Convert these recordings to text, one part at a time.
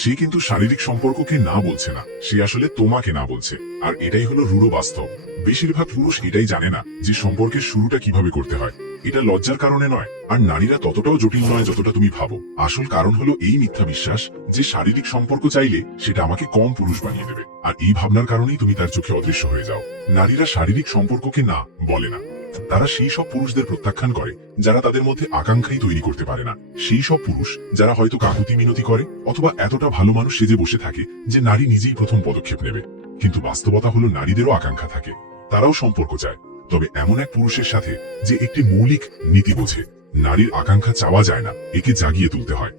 সে কিন্তু শারীরিক সম্পর্ককে না বলছে না, সে আসলে তোমাকে না বলছে। আর এটাই হলো রূঢ় বাস্তব। বেশিরভাগ পুরুষ এটাই জানে না যে সম্পর্কের শুরুটা কিভাবে করতে হয়। এটা লজ্জার কারণে নয়, আর নারীরা ততটাও জটিল নয় যতটা তুমি ভাবো। আসল কারণ হলো এই মিথ্যা বিশ্বাস যে শারীরিক সম্পর্ক চাইলে সেটা আমাকে কম পুরুষ বানিয়ে দেবে। আর এই ভাবনার কারণেই তুমি তার চোখে অদৃশ্য হয়ে যাও। নারীরা শারীরিক সম্পর্ককে না বলে না, তারা সেই সব পুরুষদের প্রত্যাখ্যান করে যারা তাদের মধ্যে আকাঙ্ক্ষাই তৈরি করতে পারে না। সেই সব পুরুষ যারা হয়তো কাকুতি মিনতি করে অথবা এতটা ভালো মানুষ সেজে বসে থাকে যে নারী নিজেই প্রথম পদক্ষেপ নেবে। কিন্তু বাস্তবতা হলো নারীদেরও আকাঙ্ক্ষা থাকে, তারাও সম্পর্ক চায়, তবে এমন এক পুরুষের সাথে যে একটি মৌলিক নীতি বোঝে। নারীর আকাঙ্ক্ষা চাওয়া যায় না, একে জাগিয়ে তুলতে হয়।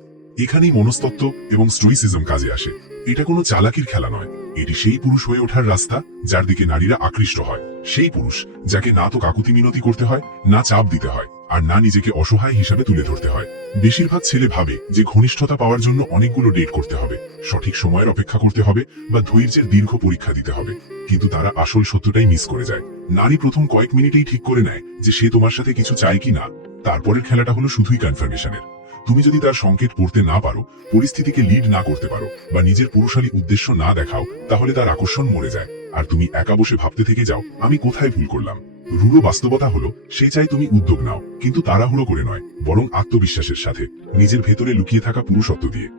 এখানেই মনস্তত্ত্ব এবং স্টোইসিজম কাজে আসে। এটা কোনো চালাকির খেলা নয়, এটি সেই পুরুষ হয়ে ওঠার রাস্তা যার দিকে নারীরা আকৃষ্ট হয়। সেই পুরুষ যাকে না তো কাকুতি মিনতি করতে হয়, না চাপ দিতে হয়, আর না নিজেকে অসহায় হিসাবে তুলে ধরতে হয়। বেশিরভাগ ছেলে ভাবে যে ঘনিষ্ঠতা পাওয়ার জন্য অনেকগুলো ডেট করতে হবে, সঠিক সময়ের অপেক্ষা করতে হবে, বা ধৈর্যের দীর্ঘ পরীক্ষা দিতে হবে। কিন্তু তারা আসল সত্যটাই মিস করে যায়। নারী প্রথম কয়েক মিনিটেই ঠিক করে নেয় যে সে তোমার সাথে কিছু চায় কি না। তারপরের খেলাটা হলো শুধুই কনফার্মেশনের। তুমি যদি তার সংকেত পড়তে না পারো, পরিস্থিতিকে লিড না করতে পারো, বা নিজের পুরুষালী উদ্দেশ্য না দেখাও, তাহলে তার আকর্ষণ মরে যায়। আর তুমি একা বসে ভাবতে থেকে যাও আমি কোথায় ভুল করলাম। রূঢ় বাস্তবতা হলো সে চায় তুমি উদ্যোগ নাও, কিন্তু তাড়াহুড়ো করে নয়, বরং আত্মবিশ্বাসের সাথে, নিজের ভেতরে লুকিয়ে থাকা পুরুষত্ব দিয়ে।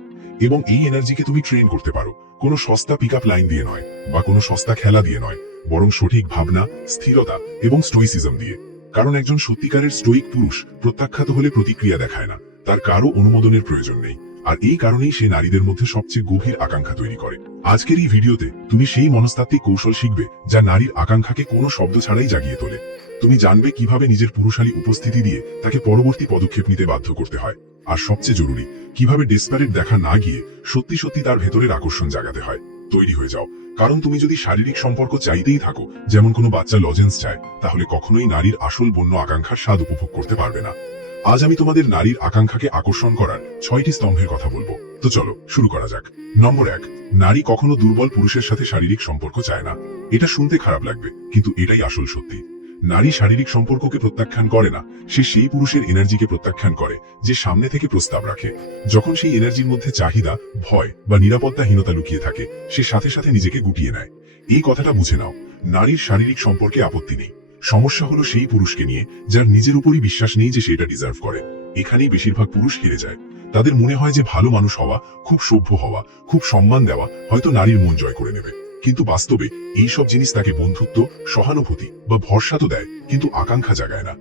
এবং এই এনার্জিকে তুমি ট্রেন করতে পারো কোনো সস্তা পিক আপ লাইন দিয়ে নয়, বা কোনো সস্তা খেলা দিয়ে নয়, বরং সঠিক ভাবনা, স্থিরতা এবং স্টোইসিজম দিয়ে। কারণ একজন সত্যিকারের স্টোইক পুরুষ প্রত্যাখ্যাত হলে প্রতিক্রিয়া দেখায় না, তার কারো অনুমোদনের প্রয়োজন নেই। আর এই কারণেই সে নারীদের মধ্যে সবচেয়ে গভীর আকাঙ্ক্ষা তৈরি করে। আজকের এই ভিডিওতে তুমি সেই মনস্তাত্ত্বিক কৌশল শিখবে যা নারীর আকাঙ্ক্ষাকে কোনো শব্দ ছাড়াই জাগিয়ে তোলে। তুমি জানবে কিভাবে নিজের পুরুষালী উপস্থিতি দিয়ে তাকে পরবর্তী পদক্ষেপ নিতে বাধ্য করতে হয়। আর সবচেয়ে জরুরি, কিভাবে ডেসপারেট দেখা না গিয়ে সত্যি সত্যি তার ভেতরের আকর্ষণ জাগাতে হয়। তৈরি হয়ে যাও, কারণ তুমি যদি শারীরিক সম্পর্ক চাইতেই থাকো যেমন কোনো বাচ্চা লজেন্স চায়, তাহলে কখনোই নারীর আসল বন্য আকাঙ্ক্ষার স্বাদ উপভোগ করতে পারবে না। আজ আমি তোমাদের নারীর আকাঙ্ক্ষাকে আকর্ষণ করার 6টি স্তম্ভের কথা বলবো। তো চলো শুরু করা যাক। নম্বর 1, নারী কখনো দুর্বল পুরুষের সাথে শারীরিক সম্পর্ক চায় না। এটা শুনতে খারাপ লাগবে, কিন্তু এটাই আসল সত্যি। নারী শারীরিক সম্পর্ককে প্রত্যাখ্যান করে না, সে সেই পুরুষের এনার্জিকে প্রত্যাখ্যান করে যে সামনে থেকে প্রস্তাব রাখে। যখন সেই এনার্জির মধ্যে চাহিদা, ভয় বা নিরাপত্তাহীনতা লুকিয়ে থাকে, সে সাথে সাথে নিজেকে গুটিয়ে নেয়। এই কথাটা বুঝে নাও, নারীর শারীরিক সম্পর্কে আপত্তি নেই, সমস্যা হলো সেই পুরুষকে নিয়ে যার নিজের উপরই বিশ্বাস নেই যে সেটা ডিজার্ভ করে। এখানেই বেশিরভাগ পুরুষ হেরে যায়। তাদের মনে হয় যে ভালো মানুষ হওয়া, খুব সভ্য হওয়া, খুব সম্মান দেওয়া হয়তো নারীর মন জয় করে নেবে। কিন্তু বাস্তবে এইসব জিনিস তাকে বন্ধুত্ব, সহানুভূতি বা ভরসা তো দেয়, কিন্তু আকাঙ্ক্ষা জাগায় না।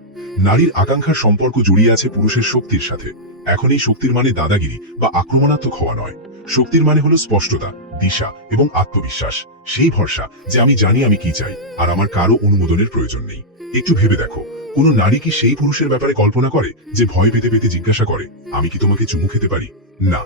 নারীর আকাঙ্ক্ষার সম্পর্ক জড়িয়ে আছে পুরুষের শক্তির সাথে। এখন এই শক্তির মানে দাদাগিরি বা আক্রমণাত্মক হওয়া নয়। শক্তির মানে হলো স্পষ্টতা, দিশা এবং আত্মবিশ্বাস। সেই ভরসা যে আমি জানি আমি কি চাই, আর আমার কারো অনুমোদনের প্রয়োজন নেই। একটু ভেবে দেখো, কোন নারী কি সেই পুরুষের ব্যাপারে কল্পনা করে যে ভয় পেতে পেতে জিজ্ঞাসা করে আমি কি তোমাকে চুমু খেতে পারি? না,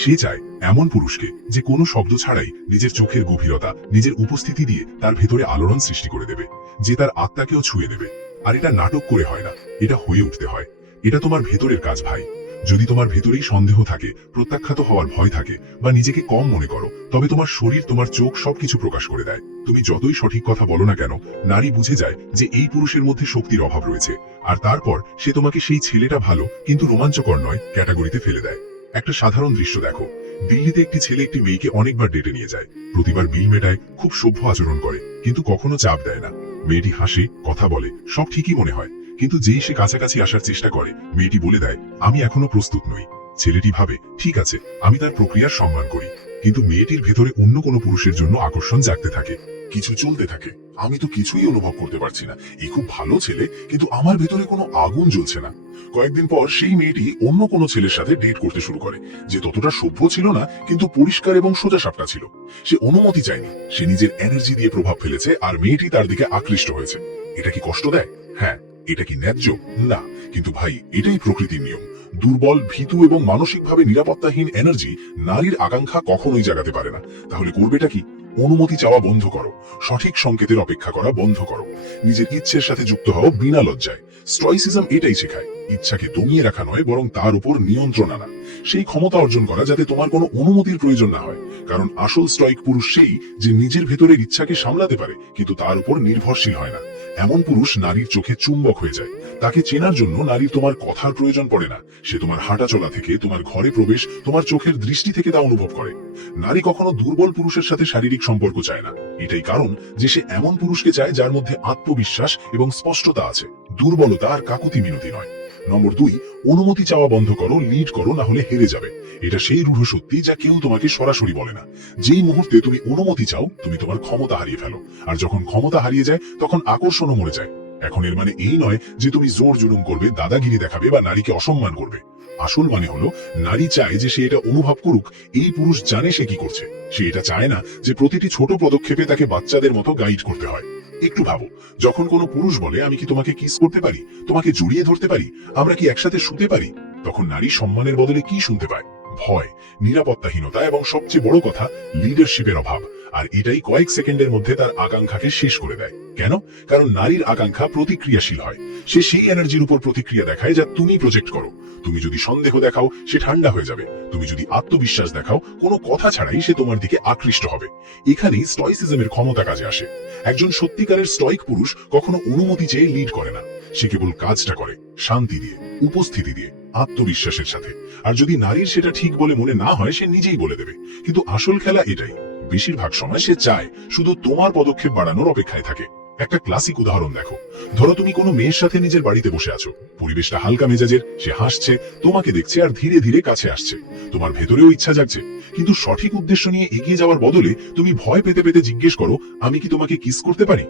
সে চায় এমন পুরুষকে যে কোনো শব্দ ছাড়াই নিজের চোখের গভীরতা, নিজের উপস্থিতি দিয়ে তার ভেতরে আলোড়ন সৃষ্টি করে দেবে, যে তার আত্মাকেও ছুঁয়ে দেবে। আর এটা নাটক করে হয় না, এটা হয়ে উঠতে হয়। এটা তোমার ভেতরের কাজ ভাই। যদি তোমার ভেতরেই সন্দেহ থাকে, প্রত্যাখ্যাত হওয়ার ভয় থাকে, বা নিজেকে কম মনে করো, তবে তোমার শরীর, তোমার চোখ সবকিছু প্রকাশ করে দেয়। তুমি যতই সঠিক কথা বলো না কেন, নারী বুঝে যায় যে এই পুরুষের মধ্যে শক্তির অভাব রয়েছে। আর তারপর সে তোমাকে সেই ছেলেটা ভালো কিন্তু রোমাঞ্চকর নয় ক্যাটাগরিতে ফেলে দেয়। একটা সাধারণ দৃশ্য দেখো, দিল্লিতে একটি ছেলে একটি মেয়েকে অনেকবার ডেটে নিয়ে যায়। প্রতিবার বিল মেটায়, খুব সভ্য আচরণ করে, কিন্তু কখনো চাপ দেয় না। মেয়েটি হাসে, কথা বলে, সব ঠিকই মনে হয়। কিন্তু যেই সে কাছাকাছি আসার চেষ্টা করে, মেয়েটি বলে দেয় আমি এখনো প্রস্তুত নই। ছেলেটি ভাবে ঠিক আছে, আমি তার প্রক্রিয়ার সম্মান করি। কিন্তু মেয়েটির ভেতরে অন্য কোনো পুরুষের জন্য আকর্ষণ জাগতে থাকে। কিছু চলতে থাকে, আমি তো কিছুই অনুভব করতে পারছি না। এই খুব ভালো ছেলে, কিন্তু আমার ভেতরে কোনো আগুন জ্বলছে না। কয়েকদিন পর সেই মেয়েটি অন্য কোনো ছেলের সাথে ডেট করতে শুরু করে, যে ততটা সভ্য ছিল না, কিন্তু পরিষ্কার এবং সোজা সাপটা ছিল। সে অনুমতি চায়নি, সে নিজের এনার্জি দিয়ে প্রভাব ফেলেছে, আর মেয়েটি তার দিকে আকৃষ্ট হয়েছে। এটা কি কষ্ট দেয়? হ্যাঁ। এটা কি ন্যায্য? না। কিন্তু ভাই, এটাই প্রকৃতির নিয়ম। দুর্বল, ভীতু এবং মানসিকভাবে নিরাপত্তাহীন এনার্জি নারীর আকাঙ্ক্ষা কখনোই জাগাতে পারে না। তাহলে করবেটা কি? অনুমতি চাওয়া বন্ধ করো, সঠিক সংকেতের অপেক্ষা করা বন্ধ করো, নিজের ইচ্ছের সাথে যুক্ত হও বিনা লজ্জায়। স্টয়সিজম এটাই শেখায়, ইচ্ছাকে দমিয়ে রাখা নয়, বরং তার উপর নিয়ন্ত্রণ আনা। সেই ক্ষমতা অর্জন করা যাতে তোমার কোনো অনুমতির প্রয়োজন না হয়। কারণ আসল স্টয়িক পুরুষ সেই যে নিজের ভেতরের ইচ্ছাকে সামলাতে পারে, কিন্তু তার উপর নির্ভরশীল হয় না। এমন পুরুষ নারীর চোখে চুম্বক হয়ে যায়। তাকে চেনার জন্য নারীর তোমার কথার প্রয়োজন পড়ে না, সে তোমার হাঁটা চলা থেকে, তোমার ঘরে প্রবেশ, তোমার চোখের দৃষ্টি থেকে তা অনুভব করে। নারী কখনো দুর্বল পুরুষের সাথে শারীরিক সম্পর্ক চায় না, এটাই কারণ যে সে এমন পুরুষকে চায় যার মধ্যে আত্মবিশ্বাস এবং স্পষ্টতা আছে, দুর্বলতা আর কাকুতি মিনতি নয়। নম্বর 2, অনুমতি চাওয়া বন্ধ করো, লিড করো, না হলে হেরে যাবে। এটা সেই রূঢ় সত্যি যা কেউ তোমাকে সরাসরি বলে না। যেই মুহূর্তে তুমি অনুমতি চাও, তুমি তোমার ক্ষমতা হারিয়ে ফেলো, আর যখন ক্ষমতা হারিয়ে যায় তখন আকর্ষণও মরে যায়। এখন এর মানে এই নয় যে তুমি জোর জুলুম করবে, দাদাগিরি দেখাবে বা নারীকে অসম্মান করবে। আসল মানে হলো নারী চায় যে সে এটা অনুভব করুক, এই পুরুষ জানে সে কি করছে। সে এটা চায় না যে প্রতিটি ছোট পদক্ষেপে তাকে বাচ্চাদের মতো গাইড করতে হয়। একটু ভাবো, যখন কোনো পুরুষ বলে আমি কি তোমাকে কিস করতে পারি, তোমাকে জড়িয়ে ধরতে পারি, আমরা কি একসাথে শুতে পারি, তখন নারী সম্মানের বদলে কি শুনতে পায়? ভয়, নিরাপত্তাহীনতা এবং সবচেয়ে বড় কথা লিডারশিপের অভাব। আর এটাই কয়েক সেকেন্ডের মধ্যে তার আকাঙ্ক্ষাকে শেষ করে দেয়। কেন? কারণ নারীর আকাঙ্ক্ষা প্রতিক্রিয়াশীল হয়। সে সেই এনার্জির উপর প্রতিক্রিয়া দেখায় যা তুমি প্রজেক্ট করো। তুমি যদি সন্দেহ দেখাও, সে ঠান্ডা হয়ে যাবে। তুমি যদি আত্মবিশ্বাস দেখাও, কোনো কথা ছাড়াই সে তোমার দিকে আকৃষ্ট হবে। এখানেই স্টয়সিজমের ক্ষমতা কাজে আসে। একজন সত্যিকারের স্টয়িক পুরুষ কখনো অনুমতি চেয়ে লিড করে না, সে কেবল কাজটা করে শান্তি দিয়ে, উপস্থিতি দিয়ে, আত্মবিশ্বাসের সাথে। আর যদি নারীর সেটা ঠিক বলে মনে না হয়, সে নিজেই বলে দেবে। কিন্তু আসল খেলা এটাই, বেশিরভাগ সময় সে চায় শুধু তোমার পদক্ষেপ বাড়ানোর অপেক্ষায় থাকে। একটা ক্লাসিক উদাহরণ দেখো। ধরো তুমি কোনো মেয়ের সাথে নিজের বাড়িতে বসে আছো, পরিবেশটা হালকা মেজাজের, সে হাসছে, তোমাকে দেখছে আর ধীরে ধীরে কাছে আসছে। তোমার ভেতরেও ইচ্ছা জাগছে, কিন্তু সঠিক উদ্দেশ্য নিয়ে এগিয়ে যাওয়ার বদলে তুমি ভয় পেতে পেতে জিজ্ঞেস করো, আমি কি তোমাকে কিস করতে পারি?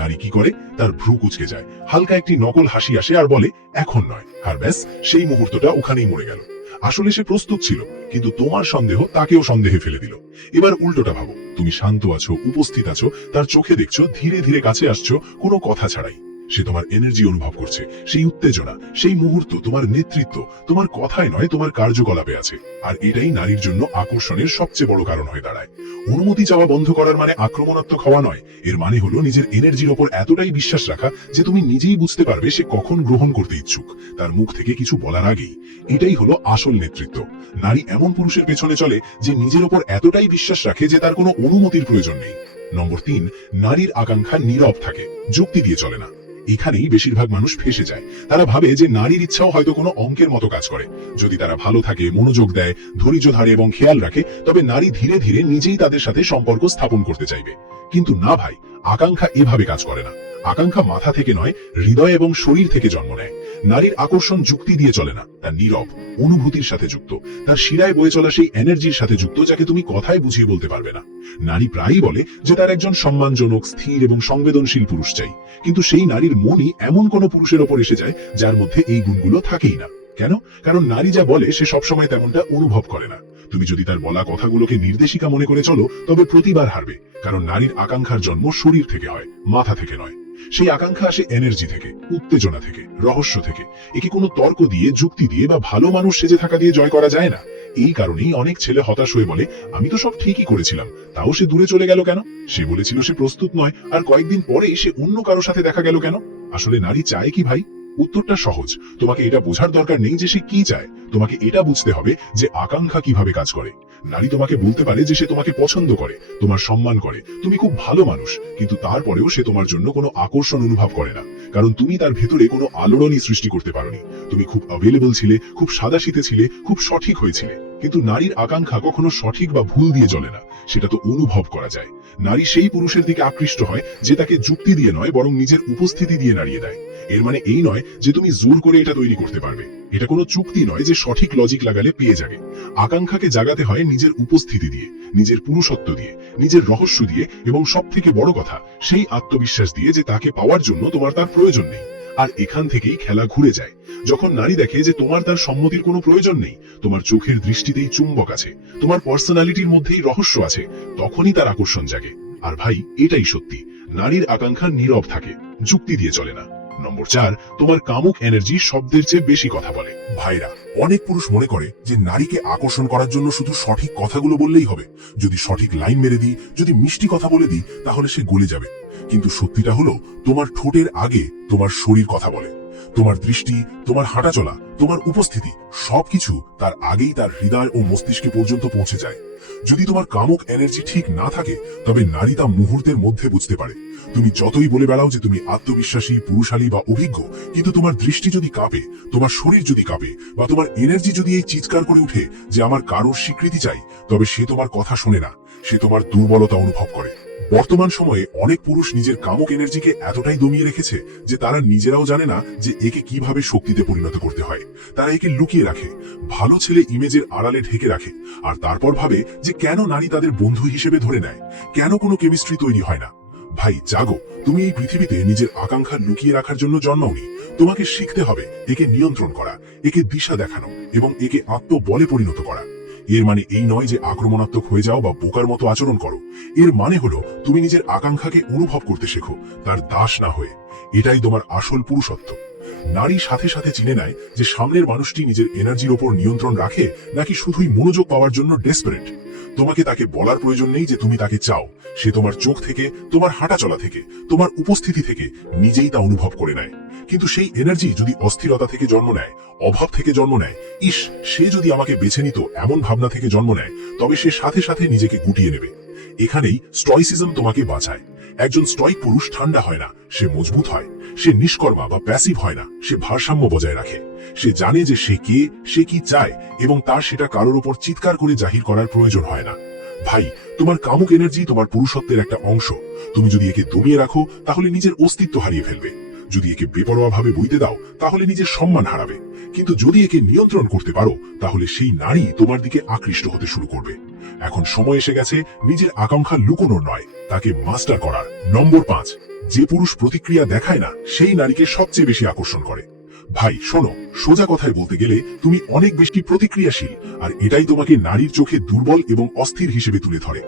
নারী কি করে? তার ভ্রু কুঁচকে যায়, হালকা একটি নকল হাসি আসে আর বলে এখন নয়, আর ব্যাস সেই মুহূর্তটা ওখানেই মরে গেল। আসলে সে প্রস্তুত ছিল, কিন্তু তোমার সন্দেহ তাকেও সন্দেহে ফেলে দিল। এবার উল্টোটা ভাবো, তুমি শান্ত আছো, উপস্থিত আছো, তার চোখে দেখছো, ধীরে ধীরে কাছে আসছো, কোনো কথা ছাড়াই। সে তোমার এনার্জি অনুভব করছে, সেই উত্তেজনা, সেই মুহূর্ত তোমার নেতৃত্ব তোমার কথায় নয়, তোমার কার্যকলাপে আছে। আর এটাই নারীর জন্য আকর্ষণের সবচেয়ে বড় কারণ হয়ে দাঁড়ায়। অনুমতি চাওয়া বন্ধ করার মানে আক্রমণাত্মক হওয়া নয়, এর মানে হলো নিজের এনার্জির ওপর এতটাই বিশ্বাস রাখা যে তুমি নিজেই বুঝতে পারবে সে কখন গ্রহণ করতে ইচ্ছুক, তার মুখ থেকে কিছু বলার আগেই। এটাই হলো আসল নেতৃত্ব। নারী এমন পুরুষের পেছনে চলে যে নিজের ওপর এতটাই বিশ্বাস রাখে যে তার কোনো অনুমতির প্রয়োজন নেই। নম্বর 3, নারীর আকাঙ্ক্ষা নীরব থাকে, যুক্তি দিয়ে চলে না। এখানেই বেশিরভাগ মানুষ ফেসে যায়। তারা ভাবে যে নারীর ইচ্ছাও হয়তো কোনো অঙ্কের মতো কাজ করে। যদি তারা ভালো থাকে, মনোযোগ দেয়, ধৈর্য ধরে এবং খেয়াল রাখে, তবে নারী ধীরে ধীরে নিজেই তাদের সাথে সম্পর্ক স্থাপন করতে চাইবে। কিন্তু না ভাই, আকাঙ্ক্ষা এভাবে কাজ করে না। আকাঙ্ক্ষা মাথা থেকে নয়, হৃদয় এবং শরীর থেকে জন্ম নেয়। নারীর আকর্ষণ যুক্তি দিয়ে চলে না, তার নীরব অনুভূতির সাথে যুক্ত, তার শিরায় বয়ে চলা সেই এনার্জির সাথে যুক্ত যাকে তুমি কথায় বুঝিয়ে বলতে পারবে না। নারী প্রায়ই বলে যে তার একজন সম্মানজনক, স্থির এবং সংবেদনশীল পুরুষ চাই, কিন্তু সেই নারীর মনই এমন কোন পুরুষের ওপর এসে যায় যার মধ্যে এই গুণগুলো থাকেই না। কেন? কারণ নারী যা বলে সে সবসময় তেমনটা অনুভব করে না। তুমি যদি তার বলা কথাগুলোকে নির্দেশিকা মনে করে চলো, তবে প্রতিবার হারবে। কারণ নারীর আকাঙ্ক্ষার জন্ম শরীর থেকে হয়, মাথা থেকে নয়। সেই আকাঙ্ক্ষা আসে এনার্জি থেকে, উত্তেজনা থেকে, রহস্য থেকে। একে কোনো তর্ক দিয়ে, যুক্তি দিয়ে বা ভালো মানুষ সেজে থাকা দিয়ে জয় করা যায় না। এই কারণেই অনেক ছেলে হতাশ হয়ে বলে, আমি তো সব ঠিকই করেছিলাম, তাও সে দূরে চলে গেল কেন? সে বলেছিল সে প্রস্তুত নয়, আর কয়েকদিন পরেই সে অন্য কারো সাথে দেখা গেল কেন? আসলে নারী চায় কি ভাই? উত্তরটা সহজ। তোমাকে এটা বোঝার দরকার নেই যে সে কি চায়, তোমাকে এটা বুঝতে হবে যে আকাঙ্ক্ষা কিভাবে কাজ করে। নারী তোমাকে বলতে পারে যে সে তোমাকে পছন্দ করে, তোমার সম্মান করে, তুমি খুব ভালো মানুষ, কিন্তু তারপরেও সে তোমার জন্য কোনো আকর্ষণ অনুভব করে না। কারণ তুমি তার ভেতরে কোনো আলোড়নই সৃষ্টি করতে পারোনি। তুমি খুব অ্যাভেলেবল ছিলে, খুব সাদাসিধে ছিলে, খুব সঠিক হয়েছিলে। কিন্তু নারীর আকাঙ্ক্ষা কখনো সঠিক বা ভুল দিয়ে চলে না, সেটা তো অনুভব করা যায়। নারী সেই পুরুষের দিকে আকৃষ্ট হয় যে তাকে যুক্তি দিয়ে নয়, বরং নিজের উপস্থিতি দিয়ে নাড়িয়ে দেয়। এর মানে এই নয় যে তুমি জোর করে এটা তৈরি করতে পারবে। এটা কোনো চুক্তি নয় যে সঠিক লজিক লাগালে পেয়ে যাবে। আকাঙ্ক্ষাকে জাগাতে হয় নিজের উপস্থিতি দিয়ে, নিজের পুরুষত্ব দিয়ে, নিজের রহস্য দিয়ে, এবং সবথেকে বড় কথা সেই আত্মবিশ্বাস দিয়ে যে তাকে পাওয়ার জন্য তোমার তার প্রয়োজন নেই। আর এখান থেকেই খেলা ঘুরে যায়। যখন নারী দেখে যে তোমার তার সম্মতির কোনো প্রয়োজন নেই, তোমার চোখের দৃষ্টিতেই চুম্বক আছে, তোমার পার্সোনালিটির মধ্যেই রহস্য আছে, তখনই তার আকর্ষণ জাগে। আর ভাই, এটাই সত্যি, নারীর আকাঙ্ক্ষা নীরব থাকে, যুক্তি দিয়ে চলে না। নম্বর 4, তোমার কামুক এনার্জি শব্দের চেয়ে বেশি কথা বলে। ভাইরা, অনেক পুরুষ মনে করে যে নারীকে আকর্ষণ করার জন্য শুধু সঠিক কথাগুলো বললেই হবে। যদি সঠিক লাইন মেরে দিই, যদি মিষ্টি কথা বলে দিই, তাহলে সে গলে যাবে। কিন্তু সত্যিটা হলো, তোমার ঠোঁটের আগে তোমার শরীর কথা বলে। তোমার দৃষ্টি, তোমার হাঁটাচলা, তোমার উপস্থিতি সবকিছু তার আগেই তার হৃদয় ও মস্তিষ্কে পর্যন্ত পৌঁছে যায়। যদি তোমার কামুক এনার্জি ঠিক না থাকে, তবে নারী তা মুহূর্তের মধ্যে বুঝতে পারে। তুমি যতই বলে বেড়াও যে তুমি আত্মবিশ্বাসী, পুরুষালী বা অভিজ্ঞ, কিন্তু তোমার দৃষ্টি যদি কাঁপে, তোমার শরীর যদি কাঁপে, বা তোমার এনার্জি যদি এই চিৎকার করে উঠে যে আমার কারোর স্বীকৃতি চাই, তবে সে তোমার কথা শোনে না, সে তোমার দুর্বলতা অনুভব করে। বর্তমান সময়ে অনেক পুরুষ নিজের কামুক এনার্জিকে এতটাই দমিয়ে রেখেছে যে তারা নিজেরাও জানে না যে একে কিভাবে শক্তিতে পরিণত করতে হয়। তারা একে লুকিয়ে রাখে, ভালো ছেলে ইমেজের আড়ালে ঢেকে রাখে, আর তারপর ভাবে যে কেন নারী তাদের বন্ধু হিসেবে ধরে নেয়, কেন কোনো কেমিস্ট্রি তৈরি হয় না। ভাই জাগো, তুমি এই পৃথিবীতে নিজের আকাঙ্ক্ষা লুকিয়ে রাখার জন্য জন্মাওনি। তোমাকে শিখতে হবে একে নিয়ন্ত্রণ করা, একে দিশা দেখানো এবং একে আত্মবলে পরিণত করা। এর মানে এই নয় যে আক্রমণাত্মক হয়ে যাও বা বোকার মতো আচরণ করো। এর মানে হলো তুমি নিজের আকাঙ্ক্ষাকে অনুভব করতে শেখো, তার দাস না হয়ে। এটাই তোমার আসল পুরুষত্ব। নারী সাথে সাথে চিনে নেয় যে সামনের মানুষটি নিজের এনার্জির ওপর নিয়ন্ত্রণ রাখে নাকি শুধুই মনোযোগ পাওয়ার জন্য ডেসপারেট। তোমাকে তাকে বলার প্রয়োজন নেই যে তুমি তাকে চাও। সে তোমার চোখ থেকে, তোমার হাঁটাচলা থেকে, তোমার উপস্থিতি থেকে নিজেই তা অনুভব করে নেয়। কিন্তু সেই এনার্জি যদি অস্থিরতা থেকে জন্ম নেয়, অভাব থেকে জন্ম নেয়, ইস সে যদি আমাকে বেছে নিত এমন ভাবনা থেকে জন্ম নেয়, তবে সে সাথে সাথে নিজেকে গুটিয়ে নেবে। এখানেই স্টয়সিজম তোমাকে বাঁচায়। একজন স্টয়িক পুরুষ ঠান্ডা হয় না, সে মজবুত হয়। সে নিষ্কর্মা বা প্যাসিভ হয় না, সে ভারসাম্য বজায় রাখে। সে জানে যে সে কে, সে কি চায়, এবং তার সেটা কারোর ওপর চিৎকার করে জাহির করার প্রয়োজন হয় না। ভাই, তোমার কামুক এনার্জি তোমার পুরুষত্বের একটা অংশ। তুমি যদি একে দমিয়ে রাখো, তাহলে নিজের অস্তিত্ব হারিয়ে ফেলবে। যদি একে বেপরোয়া ভাবে বইতে দাও, তাহলে নিজের সম্মান হারাবে। কিন্তু যদি একে নিয়ন্ত্রণ করতে পারো, তাহলে সেই নারী তোমার দিকে আকৃষ্ট হতে শুরু করবে। এখন সময় এসে গেছে নিজের আকাঙ্ক্ষা লুকোনোর নয়, তাকে মাস্টার করার। নম্বর 5, যে পুরুষ প্রতিক্রিয়া দেখায় না সেই নারীকে সবচেয়ে বেশি আকর্ষণ করে। ভাই শোনো, সোজা কথায় বলতে গেলে তুমি অনেক বেশি প্রতিক্রিয়াশীল, আর এটাই তোমাকে নারীর চোখে দুর্বল এবং অস্থির হিসেবে তুলে ধরে।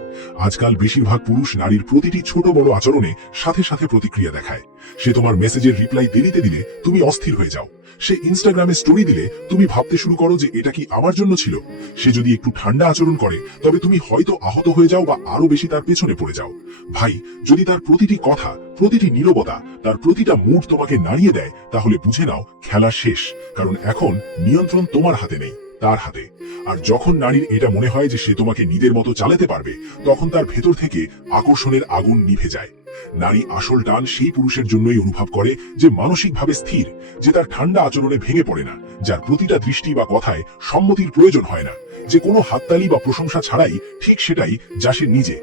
আজকাল বেশিরভাগ পুরুষ নারীর প্রতিটি ছোট বড় আচরণে সাথে সাথে প্রতিক্রিয়া দেখায়। সে তোমার মেসেজের রিপ্লাই দেরিতে দিলে তুমি অস্থির হয়ে যাও। সে ইনস্টাগ্রামে স্টোরি দিলে তুমি ভাবতে শুরু করো যে এটা কি আমার জন্য ছিল। সে যদি একটু ঠান্ডা আচরণ করে, তবে তুমি হয়তো আহত হয়ে যাও বা আরো বেশি তার পেছনে পড়ে যাও। ভাই, যদি তার প্রতিটি কথা, প্রতিটি নীরবতা, তার প্রতিটা মুড তোমাকে নাড়িয়ে দেয়, তাহলে বুঝে নাও খেলা শেষ। কারণ এখন নিয়ন্ত্রণ তোমার হাতে নেই, তার হাতে। আর যখন নারীর এটা মনে হয় যে সে তোমাকে নিজের মতো চালাতে পারবে, তখন তার ভেতর থেকে আকর্ষণের আগুন নিভে যায়। নারী আসল টান সেই পুরুষের জন্যই অনুভব করে যে মানসিকভাবে স্থির, যে তার ঠান্ডা আচরণে ভেঙে পড়ে না, যার প্রতিটা দৃষ্টি বা কথায় সম্মতির প্রয়োজন হয় না, যে কোনো হাততালি বা প্রশংসা ছাড়াই ঠিক সেটাই যা সে নিজে।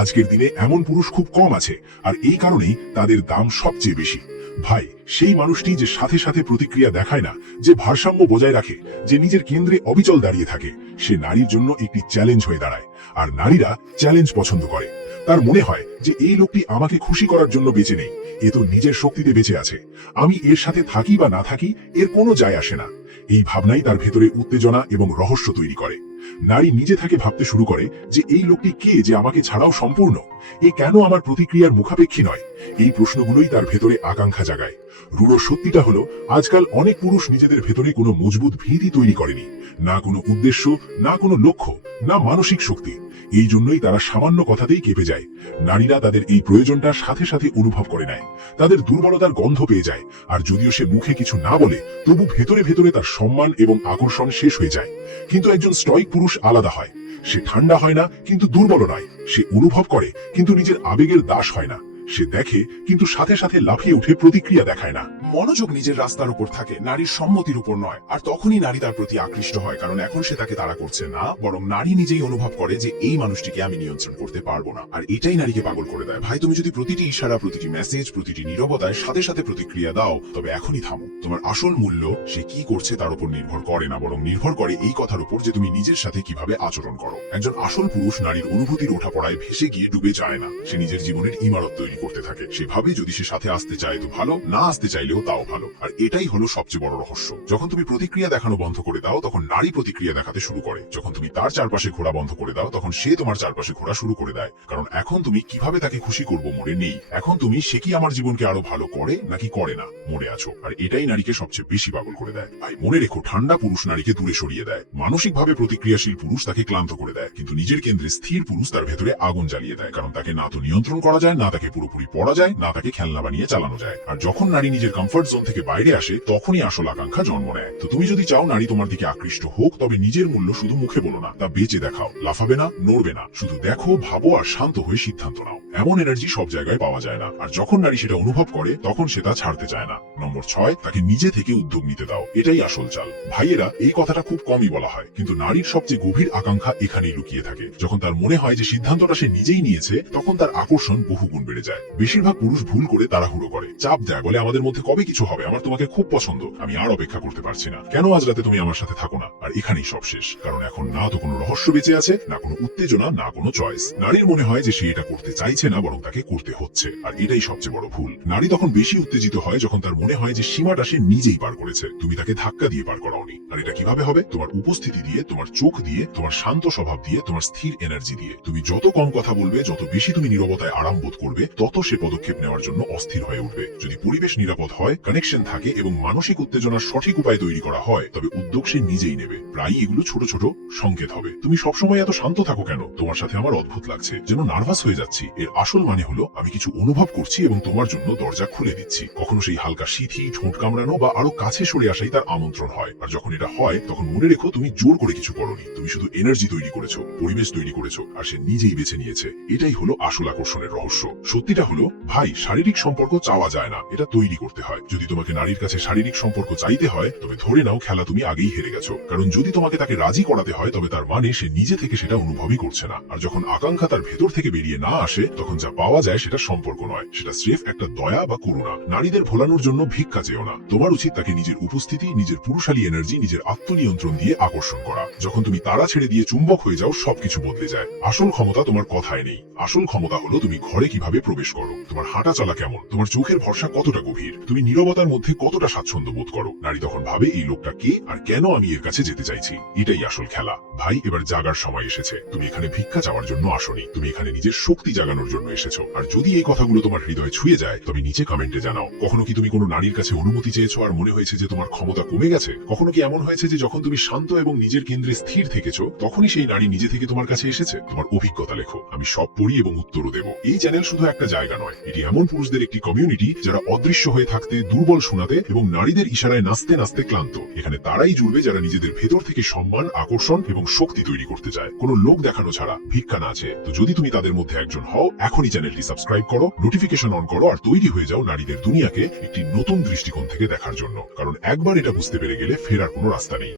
আজকের দিনে এমন পুরুষ খুব কম আছে, আর এই কারণেই তাদের দাম সবচেয়ে বেশি। ভাই, সেই মানুষটি যে সাথে সাথে প্রতিক্রিয়া দেখায় না, যে ভারসাম্য বজায় রাখে, যে নিজের কেন্দ্রে অবিচল দাঁড়িয়ে থাকে, সে নারীর জন্য একটি চ্যালেঞ্জ হয়ে দাঁড়ায়। আর নারীরা চ্যালেঞ্জ পছন্দ করে। তার মনে হয় যে এই লোকটি আমাকে খুশি করার জন্য বেঁচে নেই, এ তো নিজের শক্তিতে বেঁচে আছে। আমি এর সাথে থাকি বা না থাকি এর কোনো যায় আসে না। এই ভাবনাই তার ভেতরে উত্তেজনা এবং রহস্য তৈরি করে। নারী নিজে থেকে ভাবতে শুরু করে যে এই লোকটি কে যে আমাকে ছাড়াও সম্পূর্ণ, এ কেন আমার প্রতিক্রিয়ার মুখাপেক্ষী নয়। এই প্রশ্নগুলোই তার ভেতরে আকাঙ্ক্ষা জাগায়। রূঢ় সত্যিটা হলো, আজকাল অনেক পুরুষ নিজেদের ভেতরে কোনো মজবুত ভিত্তি তৈরি করেনি, না কোনো উদ্দেশ্য, না কোনো লক্ষ্য, না মানসিক শক্তি। এই জন্যই তারা সামান্য কথাতেই কেঁপে যায়। নারীরা তাদের এই প্রয়োজনটা সাথে সাথে অনুভব করে নেয়, তাদের দুর্বলতার গন্ধ পেয়ে যায়। আর যদিও সে মুখে কিছু না বলে, তবু ভেতরে ভেতরে তার সম্মান এবং আকর্ষণ শেষ হয়ে যায়। কিন্তু একজন স্টয়িক পুরুষ আলাদা হয়। সে ঠান্ডা হয় না, কিন্তু দুর্বল নয়। সে অনুভব করে, কিন্তু নিজের আবেগের দাস হয় না। সে দেখে, কিন্তু সাথে সাথে লাফিয়ে উঠে প্রতিক্রিয়া দেখায় না। মনোযোগ নিজের রাস্তার উপর থাকে, নারীর সম্মতির উপর নয়। আর তখনই নারী তার প্রতি আকৃষ্ট হয়, কারণ এখন সে তাকে তাড়া করছে না, বরং নারী নিজেই অনুভব করে যে এই মানুষটিকে আমি নিয়ন্ত্রণ করতে পারবো না। আর এটাই নারীকে পাগল করে দেয়। ভাই, তুমি যদি প্রতিটি ইশারা, প্রতিটি মেসেজ, প্রতিটি নীরবতায় সাথে সাথে প্রতিক্রিয়া দাও, তবে এখনই থামো। তোমার আসল মূল্য সে কি করছে তার উপর নির্ভর করে না, বরং নির্ভর করে এই কথার উপর যে তুমি নিজের সাথে কিভাবে আচরণ করো। একজন আসল পুরুষ নারীর অনুভূতির ওঠাপড়ায় ভেসে গিয়ে ডুবে যায় না। সে নিজের জীবনের ইমারত তৈরি করতে থাকে। সেভাবে যদি সে সাথে আসতে চায় তো ভালো, না আসতে চাইলেও তাও ভালো। আর এটাই হলো সবচেয়ে বড় রহস্য। যখন তুমি প্রতিক্রিয়া দেখানো বন্ধ করে দাও, তখন নারী প্রতিক্রিয়া দেখাতে শুরু করে। যখন তুমি তার চারপাশে ঘোরা বন্ধ করে দাও, তখন সে তোমার চারপাশে ঘোরা শুরু করে দেয়। কারণ এখন তুমি কিভাবে তাকে খুশি করবো মোড়ে নেই। এখন তুমি সে কি আমার জীবনকে আরো ভালো করে নাকি করে না মোড়ে আছো। আর এটাই নারীকে সবচেয়ে বেশি পাগল করে দেয়। ভাই, মনে রেখো, ঠান্ডা পুরুষ নারীকে দূরে সরিয়ে দেয়। মানসিকভাবে প্রতিক্রিয়াশীল পুরুষ তাকে ক্লান্ত করে দেয়। কিন্তু নিজের কেন্দ্রে স্থির পুরুষ তার ভেতরে আগুন জ্বালিয়ে দেয়। কারণ তাকে না তো নিয়ন্ত্রণ করা যায়, না তাকে পুরোপুরি পড়া যায়, না তাকে খেলনা বানিয়ে চালানো যায়। আর যখন নারী নিজের কমফর্ট জোন থেকে বাইরে আসে তখনই আসল আকাঙ্ক্ষা জন্ম নেয়। তো তুমি যদি চাও নারী তোমার দিকে আকৃষ্ট হোক, তবে নিজের মূল্য শুধু মুখে বলো না, তা বেঁচে দেখাও। লাফাবে না, নড়বে না, শুধু দেখো, ভাবো আর শান্ত হয়ে সিদ্ধান্ত নাও। এমন এনার্জি সব জায়গায় পাওয়া যায় না, আর যখন নারী সেটা অনুভব করে তখন সেটা ছাড়তে চায় না। নম্বর 6, তাকে নিজে থেকে উদ্যোগ নিতে দাও। এটাই আসল চাল। ভাইয়েরা, এই কথাটা খুব কমই বলা হয়, কিন্তু নারীর সবচেয়ে গভীর আকাঙ্ক্ষা এখানেই লুকিয়ে থাকে। যখন তার মনে হয় যে সিদ্ধান্তটা সে নিজেই নিয়েছে, তখন তার আকর্ষণ বহুগুণ বেড়ে যায়। বেশিরভাগ পুরুষ ভুল করে তাড়াহুড়ো করে, চাপ দেয়, বলে আমাদের মধ্যে কবে কিছু হবে, আমার তোমাকে খুব পছন্দ, আমি আর অপেক্ষা করতে পারছি না, কেন আজ রাতে তুমি আমার সাথে থাকো না। আর এখানেই সব শেষ, কারণ এখন না তো কোনো রহস্য বেঁচে আছে, না কোনো উত্তেজনা, না কোনো চয়েস। নারীর মনে হয় যে সে এটা করতে চাইছে না, বরং তাকে করতে হচ্ছে, আর এটাই সবচেয়ে বড় ভুল। নারী তখন বেশি উত্তেজিত হয় যখন তার মনে হয় যে সীমাটা সে নিজেই পার করেছে, তুমি তাকে ধাক্কা দিয়ে পার করাওনি। আর এটা কিভাবে হবে? তোমার উপস্থিতি দিয়ে, তোমার চোখ দিয়ে, তোমার শান্ত স্বভাব দিয়ে, তোমার স্থির এনার্জি দিয়ে। তুমি যত কম কথা বলবে, যত বেশি তুমি নীরবতায় আরাম বোধ করবে, তত সে পদক্ষেপ নেওয়ার জন্য অস্থির হয়ে উঠবে। যদি পরিবেশ নিরাপদ হয়, কানেকশন থাকে এবং মানসিক উত্তেজনার সঠিক উপায় তৈরি করা হয়, তবে উদ্যোগ সে নিজেই নেবে। প্রায়ই এগুলো ছোট ছোট সংকেত হবে। তুমি সবসময় এত শান্ত থাকো কেন? তোমার সাথে আমার অদ্ভুত লাগছে, যেন নার্ভাস হয়ে যাচ্ছি। এর আসল মানে হলো আমি কিছু অনুভব করছি এবং তোমার জন্য দরজা খুলে দিচ্ছি। কখনো সেই হালকা শীথি, ঠোঁট কামড়ানো বা আরো কাছে সরে আসাই তার আমন্ত্রণ হয়। আর যখন এটা হয়, তখন মনে রেখো তুমি জোর করে কিছু করোনি, তুমি শুধু এনার্জি তৈরি করেছো, পরিবেশ তৈরি করেছো, আর সে নিজেই বেছে নিয়েছে। এটাই হলো আসল আকর্ষণের রহস্য। সত্যিটা হলো, ভাই, শারীরিক সম্পর্ক চাওয়া যায় না, এটা তৈরি করতে হয়। যদি তোমাকে নারীর কাছে শারীরিক সম্পর্ক চাইতে হয়, তবে ধরে নাও খেলা তুমি আগেই হেরে গেছো। কারণ যদি তোমাকে তাকে রাজি করাতে হয়, তবে তার মানে সে নিজে থেকে সেটা অনুভবই করছে না। আর যখন আকাঙ্ক্ষা তার ভেতর থেকে বেরিয়ে না আসে, তখন যা পাওয়া যায় সেটা সম্পর্ক নয়, সেটা স্রেফ একটা দয়া বা করুণা। নারীদের ভোলানোর জন্য ভিক্ষা চেও না, তোমার উচিত তাকে নিজের উপস্থিতি, নিজের পুরুষালী এনার্জি, নিজের আত্মনিয়ন্ত্রণ দিয়ে আকর্ষণ করা। যখন তুমি তারা ছেড়ে দিয়ে চুম্বক হয়ে যাও, সবকিছু বদলে যায়। আসল ক্ষমতা তোমার কথায় নেই, আসল ক্ষমতা হলো তুমি ঘরে কিভাবে প্রবেশ করো, তোমার হাঁটা চলা কেমন, তোমার চোখের ভরসা কতটা গভীর, তুমি নীরবতার মধ্যে কতটা স্বাচ্ছন্দ্য বোধ করো। নারী তখন ভাবে, এই লোকটা কে আর কেন আমি এর কাছে যেতে চাইছি। এটাই আসল খেলা। ভাই, এবার জাগার সময় এসেছে। তুমি এখানে ভিক্ষা চাওয়ার জন্য আসনি, তুমি এখানে নিজের শক্তি জাগানোর জন্য এসেছো। আর যদি এই কথাগুলো তোমার হৃদয়ে ছুঁয়ে যায়, তবে নিচে কমেন্টে জানাও। কখনো কি তুমি কোনো নারীর কাছে অনুমতি চেয়েছো আর মনে হয়েছে যে তোমার ক্ষমতা কমে গেছে? কখনো কি এমন হয়েছে যে যখন তুমি শান্ত এবং নিজের কেন্দ্রে স্থির থেকেছো, তখনই সেই নারী নিজে থেকে তোমার কাছে এসেছে? তোমার অভিজ্ঞতা লেখো, আমি সব পড়ি এবং উত্তরও দেব। এই চ্যানেল শুধু একটা জায়গা নয়, এটি এমন পুরুষদের একটি কমিউনিটি যারা অদৃশ্য হয়ে থাকতে, দুর্বল শোনাতে এবং নারীদের ইশারায় নাচতে নাচতে ক্লান্ত। এখানে তারাই জুড়বে যারা নিজেদের ভেতর থেকে সম্মান, আকর্ষণ এবং শক্তি তৈরি করতে চায়, কোনো লোক দেখানো ছাড়া, ভিক্ষা না আছে। তো যদি তুমি তাদের মধ্যে একজন হও, এখনই চ্যানেলটি সাবস্ক্রাইব করো, নোটিফিকেশন অন করো, আর তৈরি হয়ে যাও নারীদের দুনিয়াকে একটি নতুন দৃষ্টিকোণ থেকে দেখার জন্য। কারণ একবার এটা বুঝতে পেরে গেলে ফেরার কোনো রাস্তা নেই।